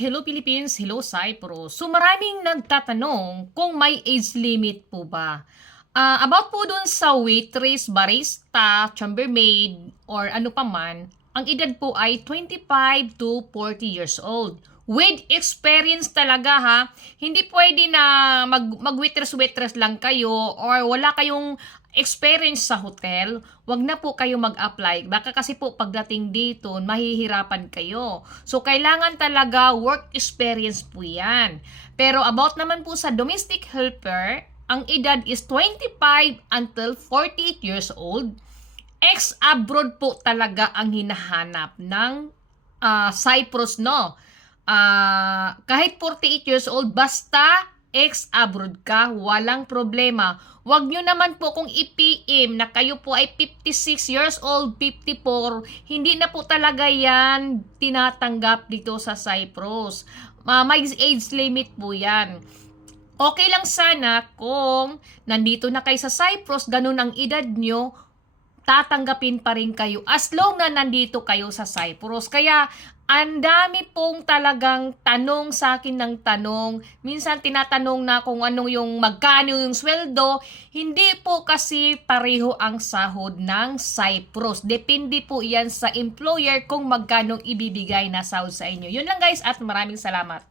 hello Philippines, hello Cyprus. So maraming nagtatanong kung may age limit po ba. About po dun sa waitress, barista, chambermaid, or ano pa man, ang edad po ay 25 to 40 years old. With experience talaga ha. Hindi pwede na mag-waitress-waitress lang kayo or wala kayong experience sa hotel. Wag na po kayo mag-apply. Baka kasi po pagdating dito, mahihirapan kayo. So, kailangan talaga work experience po yan. Pero about naman po sa domestic helper, ang edad is 25 until 48 years old. Ex-abroad po talaga ang hinahanap ng Cyprus, no? Kahit 48 years old, basta ex-abroad ka, walang problema. Huwag nyo naman po kung i-PM na kayo po ay 56 years old, 54, hindi na po talaga yan tinatanggap dito sa Cyprus. May age limit po yan. Okay lang sana kung nandito na kayo sa Cyprus, ganun ang edad nyo, tatanggapin pa rin kayo as long na nandito kayo sa Cyprus. Kaya ang dami pong talagang tanong sa akin ng tanong. Minsan tinatanong na kung anong yung magkano yung sweldo. Hindi po kasi pareho ang sahod ng Cyprus. Depende po yan sa employer kung magkano ibibigay na sahod sa inyo. Yun lang guys at maraming salamat.